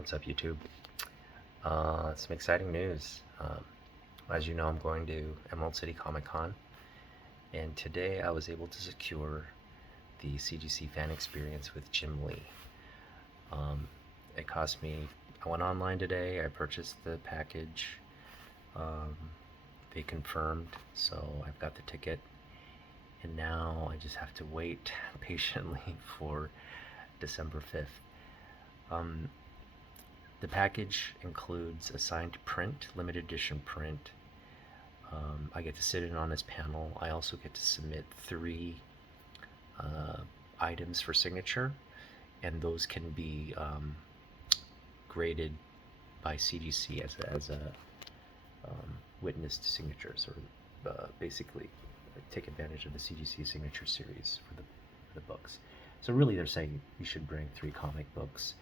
What's up, YouTube? Some exciting news. As you know, I'm going to Emerald City Comic Con, and today I was able to secure the CGC fan experience with Jim Lee. It cost me, I went online today, I purchased the package, they confirmed, so I've got the ticket, and now I just have to wait patiently for December 5th. The package includes a signed print, limited edition print. I get to sit in on his panel. I also get to submit 3 items for signature, and those can be graded by CGC as a witnessed signatures, or basically take advantage of the CGC signature series for the books. So really, they're saying you should bring 3 comic books.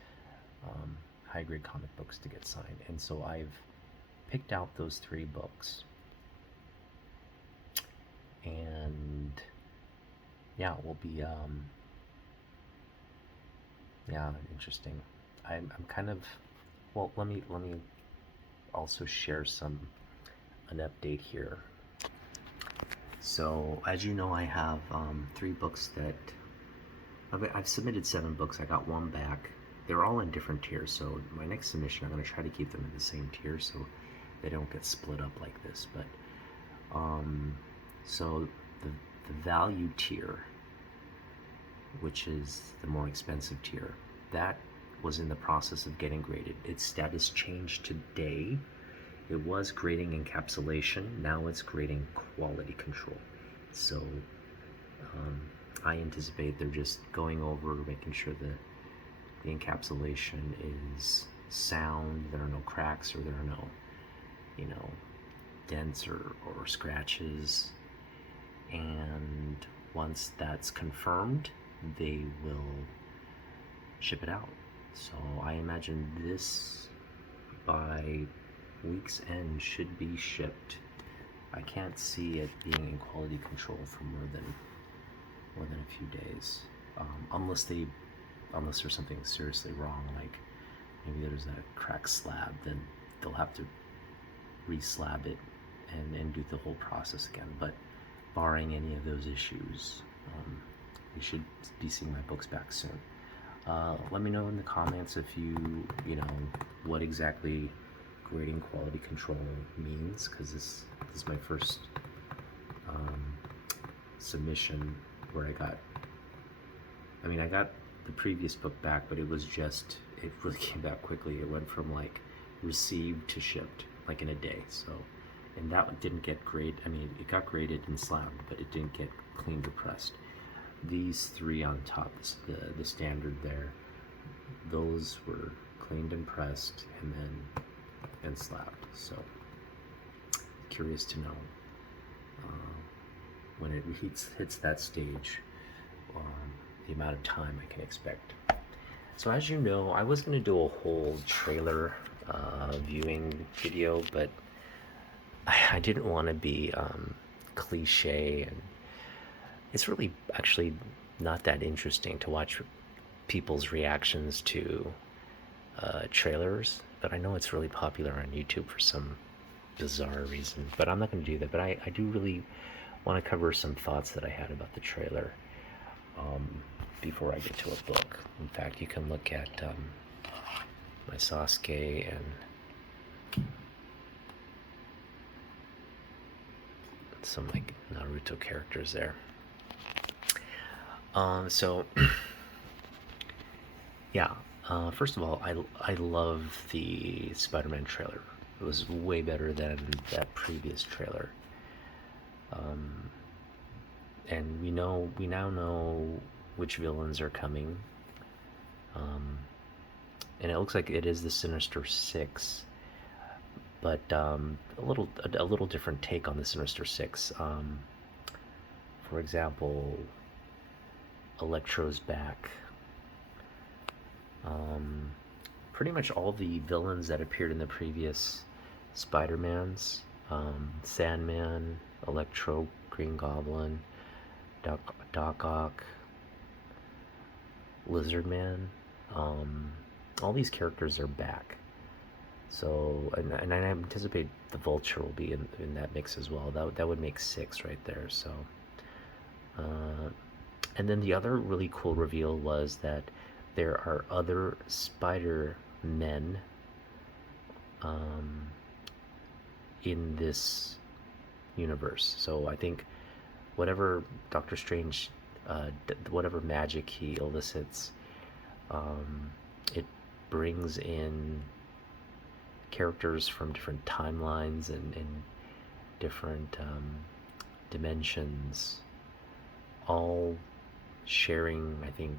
High-grade comic books to get signed, and so I've picked out those 3 books, and yeah, it will be interesting. I'm kind of, well, let me also share an update here. So as you know, I have 3 books that I've submitted 7 books. I got 1 back. They're all in different tiers, so my next submission, I'm going to try to keep them in the same tier so they don't get split up like this. But so the value tier, which is the more expensive tier, that was in the process of getting graded. Its status changed today. It was grading encapsulation. Now it's grading quality control. So I anticipate they're just going over, making sure the encapsulation is sound, there are no cracks, or there are no, dents or scratches. And once that's confirmed, they will ship it out. So I imagine this by week's end should be shipped. I can't see it being in quality control for more than a few days, unless there's something seriously wrong, like maybe there's a cracked slab, then they'll have to re-slab it and do the whole process again. But barring any of those issues, we should be seeing my books back soon. Let me know in the comments if you know what exactly grading quality control means, because this is my first submission where I got the previous book back, but it really came back quickly. It went from like received to shipped like in a day. So, and that one didn't get graded. It got graded and slammed, but it didn't get cleaned or pressed. These 3 on top, the standard there, those were cleaned and pressed and slabbed. So curious to know when it hits that stage, the amount of time I can expect. So as you know, I was going to do a whole trailer viewing video, but I didn't want to be cliche, and it's really actually not that interesting to watch people's reactions to trailers, but I know it's really popular on YouTube for some bizarre reason. But I'm not going to do that, but I do really want to cover some thoughts that I had about the trailer before I get to a book. In fact, you can look at my Sasuke and some like Naruto characters there. So yeah, first of all, I love the Spider-Man trailer. It was way better than that previous trailer. And we now know which villains are coming. And it looks like it is the Sinister Six, but a little different take on the Sinister Six. For example, Electro's back. Pretty much all the villains that appeared in the previous Spider-Mans, Sandman, Electro, Green Goblin, Doc Ock, Lizard Man, all these characters are back. So, and I anticipate the Vulture will be in that mix as well. That would make 6 right there. So, uh, and then the other really cool reveal was that there are other Spider Men um, in this universe. So I think whatever Doctor Strange, whatever magic he elicits, um, it brings in characters from different timelines and different dimensions, all sharing, I think,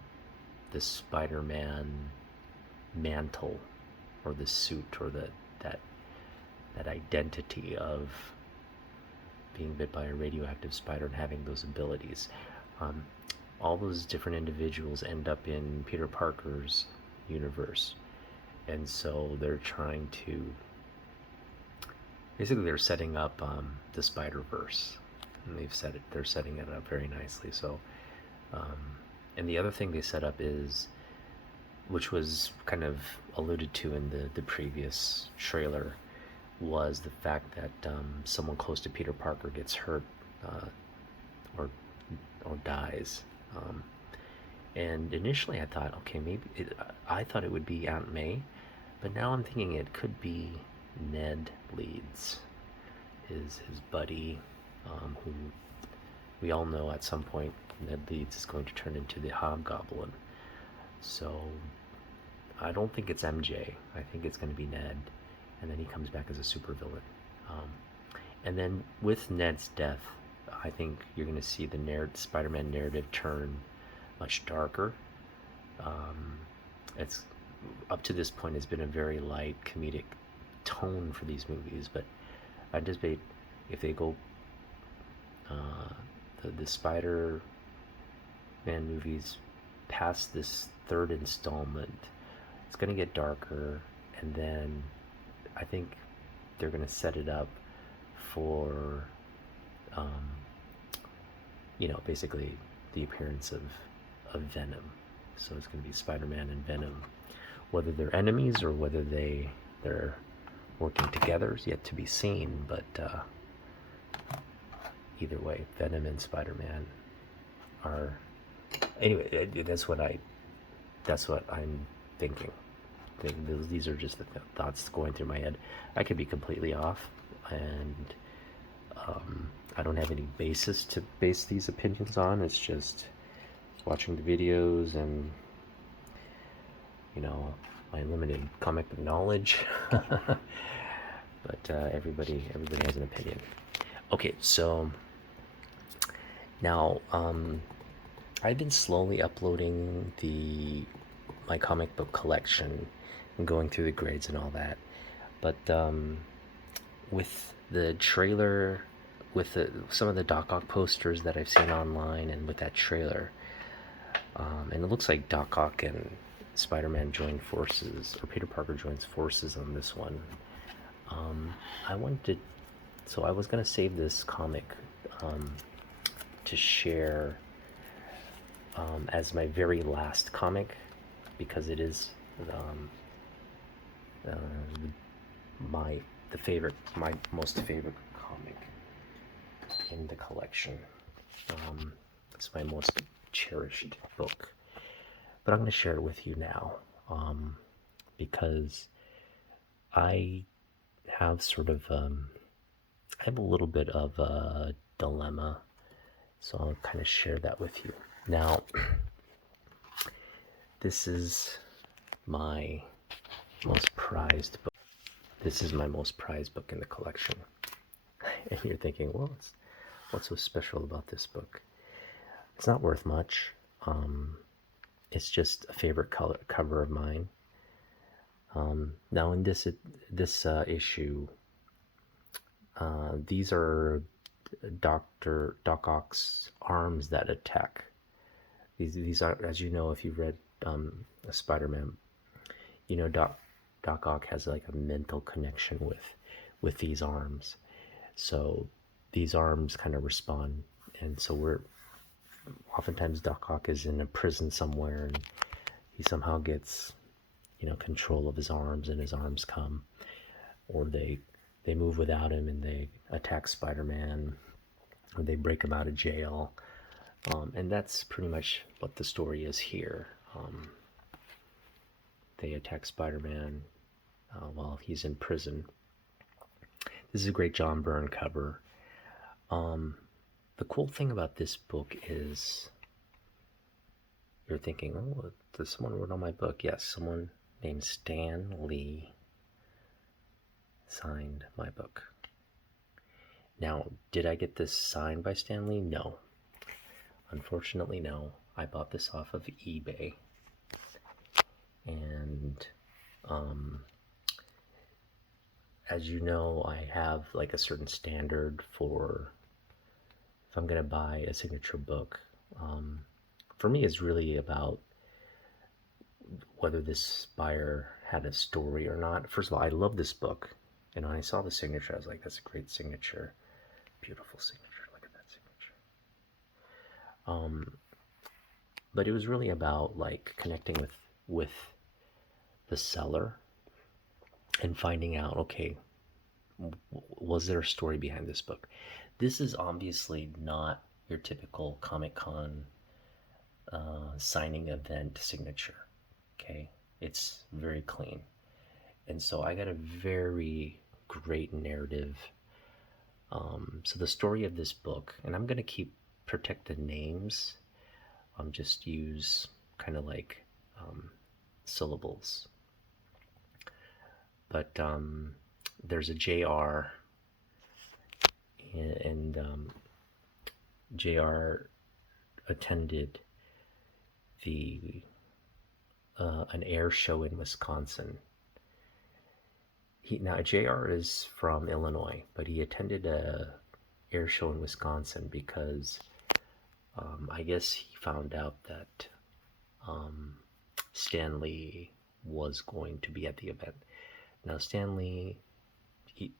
the Spider-Man mantle, or the suit, or that that identity of being bit by a radioactive spider and having those abilities. Um, all those different individuals end up in Peter Parker's universe, and so they're trying to basically they're setting up the Spider Verse, and they're setting it up very nicely. So, and the other thing they set up is, which was kind of alluded to in the previous trailer, was the fact that someone close to Peter Parker gets hurt, or dies. And initially I thought, okay, I thought it would be Aunt May, but now I'm thinking it could be Ned Leeds, his buddy, who we all know at some point Ned Leeds is going to turn into the Hobgoblin. So I don't think it's MJ. I think it's going to be Ned, and then he comes back as a supervillain. And then with Ned's death, I think you're going to see the Spider-Man narrative turn much darker. It's up to this point has been a very light comedic tone for these movies, but I anticipate if they go the Spider-Man movies past this third installment, it's going to get darker, and then I think they're going to set it up for basically the appearance of Venom. So it's going to be Spider-Man and Venom. Whether they're enemies or whether they're working together is yet to be seen, but either way, Venom and Spider-Man are... Anyway, that's what I'm thinking. These are just the thoughts going through my head. I could be completely off, and I don't have any basis to base these opinions on. It's just watching the videos and my limited comic book knowledge. But everybody has an opinion. Okay, so now I've been slowly uploading my comic book collection and going through the grades and all that, but with the trailer, with some of the Doc Ock posters that I've seen online, and with that trailer, and it looks like Doc Ock and Spider-Man join forces, or Peter Parker joins forces on this one. I was going to save this comic to share as my very last comic, because it is my most favorite comic in the collection. It's my most cherished book, but I'm going to share it with you now, because I have I have a little bit of a dilemma, so I'll kind of share that with you now. This is my most prized book. This is my most prized book in the collection. And you're thinking, well, what's so special about this book? It's not worth much. It's just a favorite cover of mine. Now in this issue, these are Doc Ock's arms that attack. These are, as you know, if you've read a Spider-Man, Doc Ock has like a mental connection with these arms. So these arms kind of respond, and so oftentimes Doc Ock is in a prison somewhere, and he somehow gets control of his arms, and his arms come, or they move without him and they attack Spider-Man, or they break him out of jail. And that's pretty much what the story is here. They attack Spider-Man while he's in prison. This is a great John Byrne cover. The cool thing about this book is, you're thinking, oh, does someone wrote on my book? Yes, someone named Stan Lee signed my book. Now, did I get this signed by Stan Lee? No. Unfortunately, no. I bought this off of eBay. And as you know, I have like a certain standard for if I'm going to buy a signature book. For me, it's really about whether this buyer had a story or not. First of all, I love this book. And when I saw the signature, I was like, that's a great signature. Beautiful signature. Look at that signature. But it was really about like connecting with the seller and finding out, okay, was there a story behind this book? This is obviously not your typical Comic-Con signing event signature. Okay, it's very clean. And so I got a very great narrative. So the story of this book, and I'm going to protect the names, just use kind of like syllables. But there's a JR, and JR attended an air show in Wisconsin. Now JR is from Illinois, but he attended a air show in Wisconsin because I guess he found out that Stan Lee was going to be at the event. Now Stan Lee,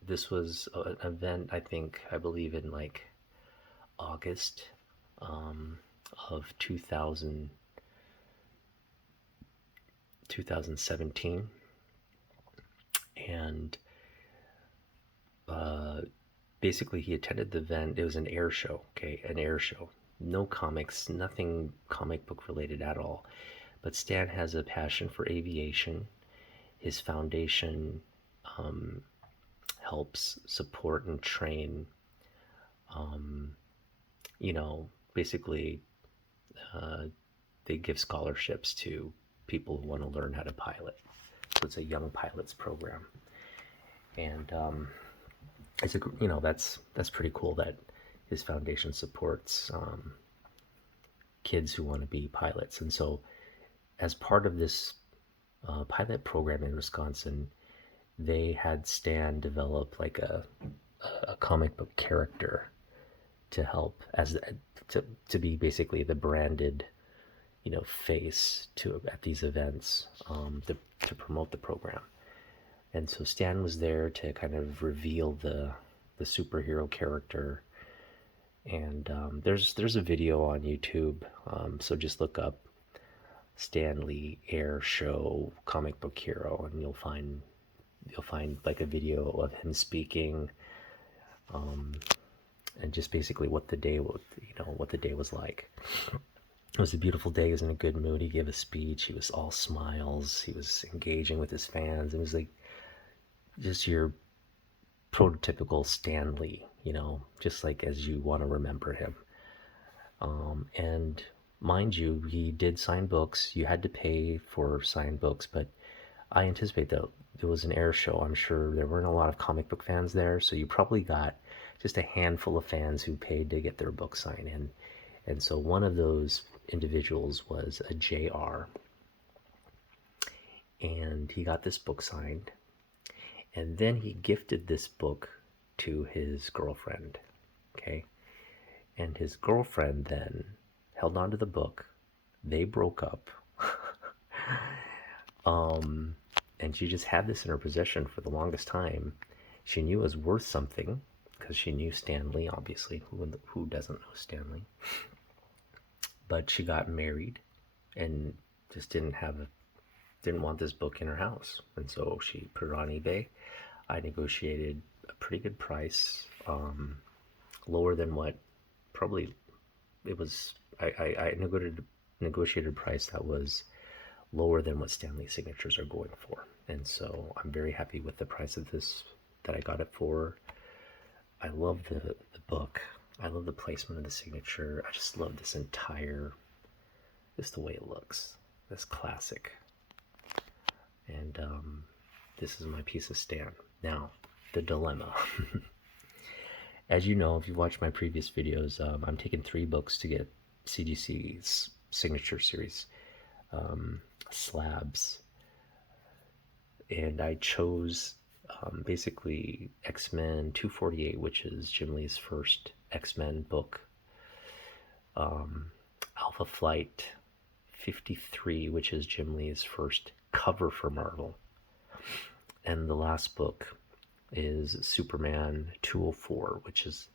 this was an event, I believe in like August of 2017. And basically he attended the event. It was an air show, okay, an air show. No comics, nothing comic book related at all. But Stan has a passion for aviation. His foundation helps support and train, basically they give scholarships to people who want to learn how to pilot. So it's a young pilots program, and it's that's pretty cool that his foundation supports kids who want to be pilots. And so, as part of this pilot program in Wisconsin, they had Stan develop like a comic book character to help to be basically the branded face at these events to promote the program. And so Stan was there to kind of reveal the superhero character. And there's a video on YouTube, so just look up Stan Lee Air Show comic book hero, and you'll find like a video of him speaking, and just basically what the day was like. It was a beautiful day. He was in a good mood. He gave a speech. He was all smiles. He was engaging with his fans. It was like just your prototypical Stan Lee, just like as you want to remember him. And mind you, he did sign books. You had to pay for signed books, but I anticipate that it was an air show. I'm sure there weren't a lot of comic book fans there, so you probably got just a handful of fans who paid to get their book signed. And so one of those individuals was a JR, and he got this book signed, and then he gifted this book to his girlfriend, okay? And his girlfriend then held on to the book. They broke up. And she just had this in her possession for the longest time. She knew it was worth something because she knew Stan Lee, obviously. Who doesn't know Stan Lee? But she got married and just didn't have didn't want this book in her house, and so she put it on eBay. I negotiated a pretty good price, lower than what probably it was. I negotiated a price that was lower than what Stanley signatures are going for, and so I'm very happy with the price of this that I got it for. I love the book. I love the placement of the signature. I just love this entire, just the way it looks. This classic. And this is my piece of Stan. Now, the dilemma. As you know, if you watched my previous videos, I'm taking 3 books to get CGC's signature series slabs. And I chose basically X-Men 248, which is Jim Lee's first X-Men book. Alpha Flight 53, which is Jim Lee's first cover for Marvel. And the last book is Superman 204, which is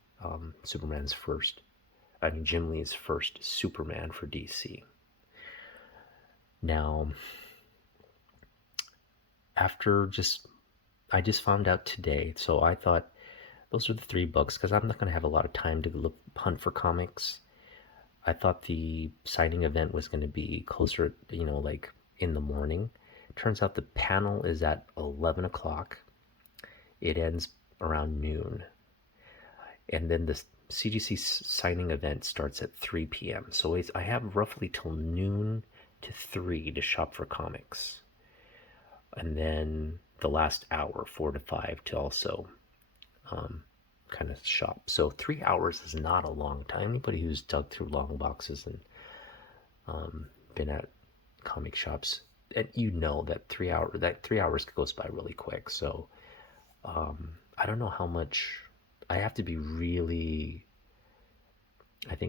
Jim Lee's first Superman for DC. Now, I just found out today, so I thought those are the 3 books, because I'm not going to have a lot of time to hunt for comics. I thought the signing event was going to be closer, like in the morning. Turns out the panel is at 11 o'clock. It ends around noon. And then the CGC signing event starts at 3 p.m. So I have roughly till noon to 3 to shop for comics. And then the last hour, 4 to 5, to also kind of shop. So 3 hours is not a long time. Anybody who's dug through long boxes and been at comic shops, and that 3 hours goes by really quick. So I don't know how much. I think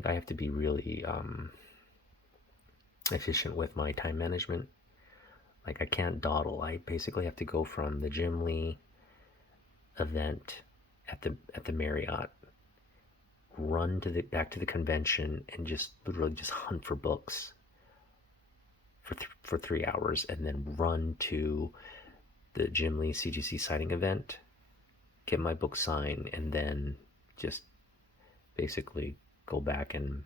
I have to be really efficient with my time management. Like, I can't dawdle. I basically have to go from the Jim Lee event at the Marriott, run back to the convention, and just literally just hunt for books for 3 hours, and then run to the Jim Lee CGC signing event, get my book signed, and then just basically go back and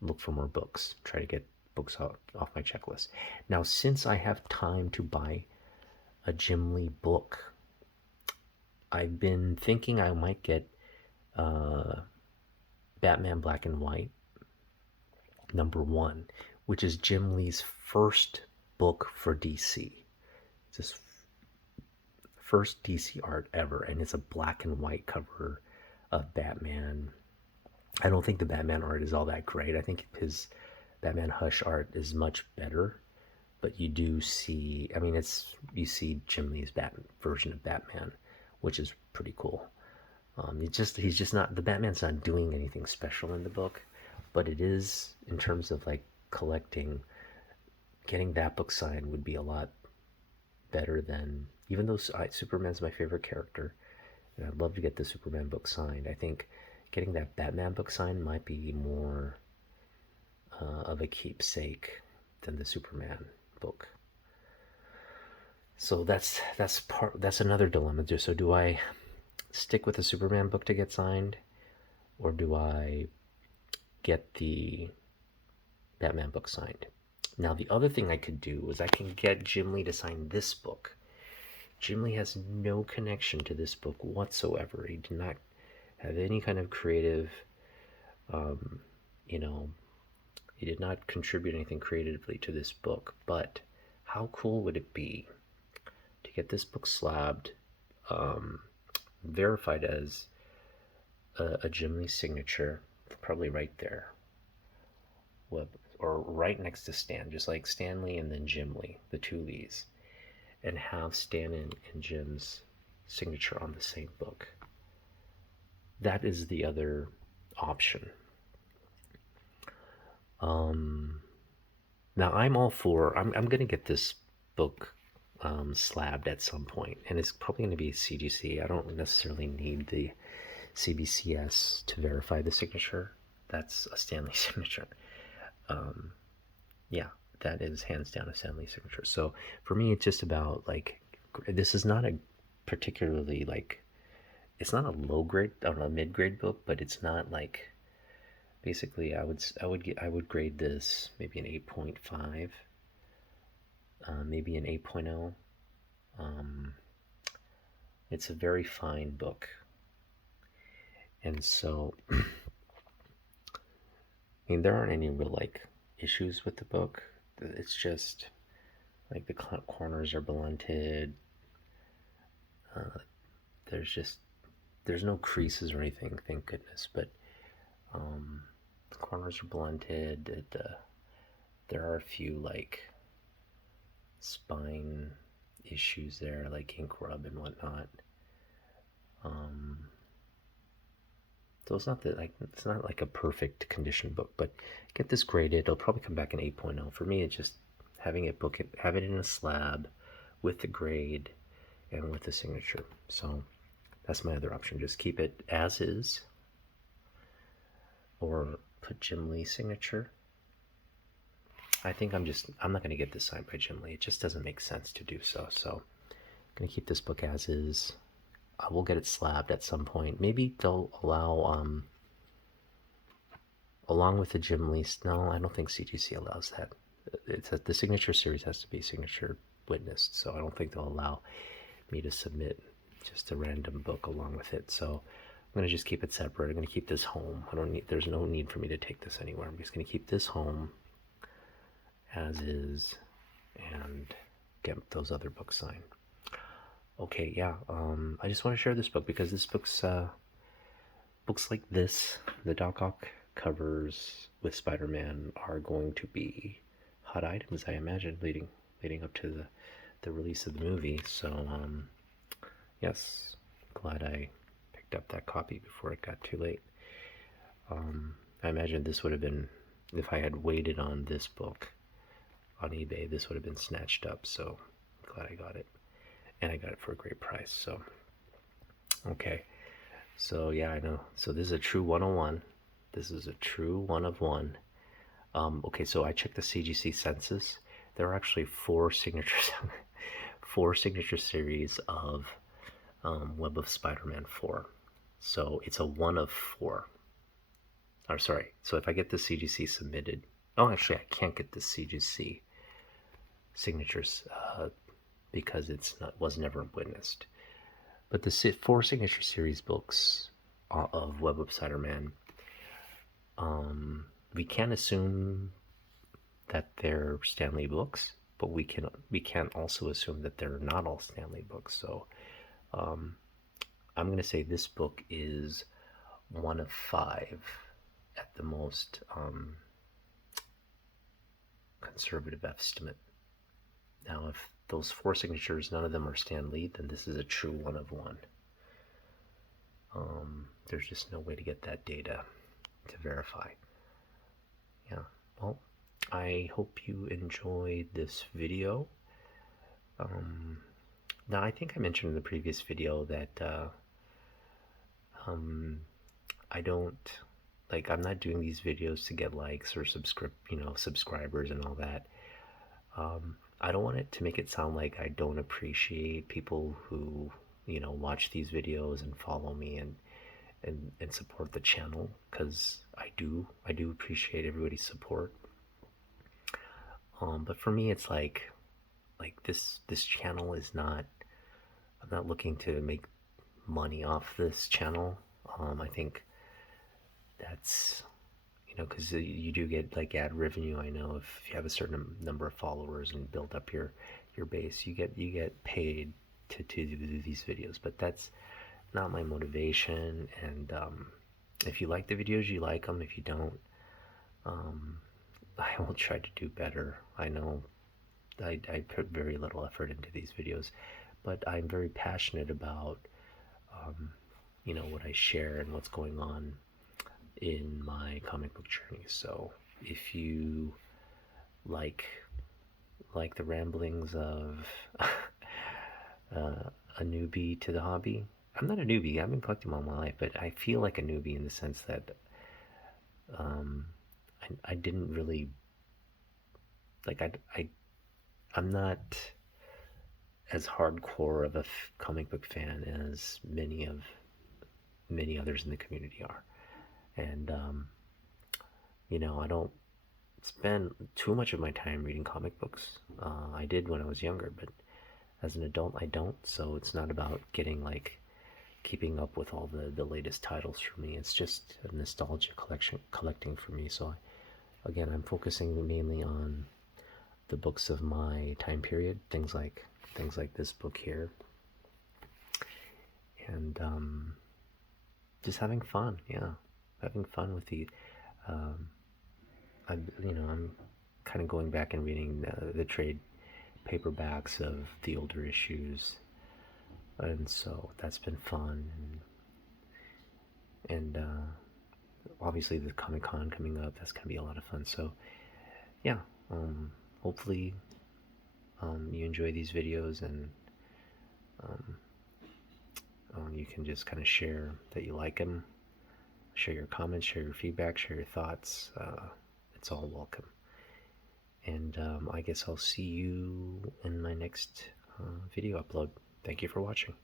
look for more books, try to get books off my checklist. Now, since I have time to buy a Jim Lee book, I've been thinking I might get Batman Black and White #1, which is Jim Lee's first book for DC. It's his first DC art ever, and it's a black and white cover of Batman. I don't think the Batman art is all that great. I think his Batman Hush art is much better, but you do see, you see Jim Lee's version of Batman, which is pretty cool. He's just not, the Batman's not doing anything special in the book, but it is, in terms of like collecting, getting that book signed would be a lot better than, even though Superman's my favorite character, and I'd love to get the Superman book signed. I think getting that Batman book signed might be more of a keepsake than the Superman book. So that's another dilemma. So do I stick with the Superman book to get signed, or do I get the Batman book signed? Now, the other thing I could do is I can get Jim Lee to sign this book. Jim Lee has no connection to this book whatsoever. He did not have any kind of creative, he did not contribute anything creatively to this book. But how cool would it be to get this book slabbed, verified as a Jim Lee signature, probably right there, or right next to Stan, just like Stan Lee and then Jim Lee, the 2 Lees, and have Stan and Jim's signature on the same book. That is the other option. Now, I'm all for, I'm going to get this book slabbed at some point, and it's probably going to be CGC. I don't necessarily need the CBCS to verify the signature. That's a Stanley signature. Yeah, that is hands down a Stan Lee signature. So for me, it's just about like this is not a particularly like it's not a low grade or a mid grade book, but it's not like basically I would grade this maybe an 8.5, maybe an 8.0. Um, it's a very fine book, and so I mean there aren't any real like issues with the book. It's just like the corners are blunted. Uh, there's just there's no creases or anything, thank goodness. But um, the corners are blunted. There are a few like spine issues there, like ink rub and whatnot. Um, so it's not like a perfect condition book, but get this graded. It'll probably come back an 8.0. For me, it's just have it in a slab with the grade and with the signature. So that's my other option. Just keep it as is, or put Jim Lee's signature. I'm not going to get this signed by Jim Lee. It just doesn't make sense to do so. So I'm going to keep this book as is. I will get it slabbed at some point. Maybe they'll allow, along with the Jim Lee. No, I don't think CGC allows that. The signature series has to be signature witnessed, so I don't think they'll allow me to submit just a random book along with it. So I'm going to just keep it separate. I'm going to keep this home. There's no need for me to take this anywhere. I'm just going to keep this home as is and get those other books signed. Okay, yeah. I just want to share this book because this books like this, the Doc Ock covers with Spider-Man are going to be hot items, I imagine, leading up to the release of the movie. So, yes, glad I picked up that copy before it got too late. I imagine this would have been, if I had waited on this book on eBay, this would have been snatched up. So, I'm glad I got it. And I got it for a great price. So, okay. So, yeah, I know. So, this is a true 101. This is a true one of one. Okay, so I checked the CGC census. There are actually four signatures, four signature series of Web of Spider-Man 4. So it's a one of four. Or sorry, so if I get the CGC submitted, oh, actually, I can't get the CGC signatures because was never witnessed. But the four signature series books of Web of Spider-Man, we can assume that they're Stan Lee books, but we can also assume that they're not all Stan Lee books. So I'm going to say this book is one of five at the most conservative estimate. Now, if those four signatures, none of them are Stan Lee, then this is a true one of one. There's just no way to get that data to verify. Yeah, well, I hope you enjoyed this video. Now, I think I mentioned in the previous video that I don't, like, I'm not doing these videos to get likes or subscribers and all that. I don't want it to make it sound like I don't appreciate people who, watch these videos and follow me and support the channel, because I do appreciate everybody's support. But for me, it's like this channel is not. I'm not looking to make money off this channel. I think that's because you do get like ad revenue. I know if you have a certain number of followers and build up your base, you get paid to do these videos. But that's not my motivation. And if you like the videos, you like them. If you don't, I will try to do better. I know I put very little effort into these videos, but I'm very passionate about what I share and what's going on in my comic book journey. So if you like the ramblings of a newbie to the hobby, I'm not a newbie. I've been collecting all my life, but I feel like a newbie in the sense that I didn't really like I'm not as hardcore of a comic book fan as many others in the community are, and I don't spend too much of my time reading comic books. I did when I was younger, but as an adult, I don't. So it's not about getting like keeping up with all the latest titles for me. It's just a nostalgia collecting for me. So again, I'm focusing mainly on the books of my time period, things like this book here, and just having fun. Yeah, having fun with the. Um, I'm kind of going back and reading the trade paperbacks of the older issues, and so that's been fun. And obviously the Comic Con coming up, that's gonna be a lot of fun. So yeah, hopefully you enjoy these videos, and um, you can just kind of share that you like them, share your comments, share your feedback, share your thoughts. It's all welcome. And I guess I'll see you in my next video upload. Thank you for watching.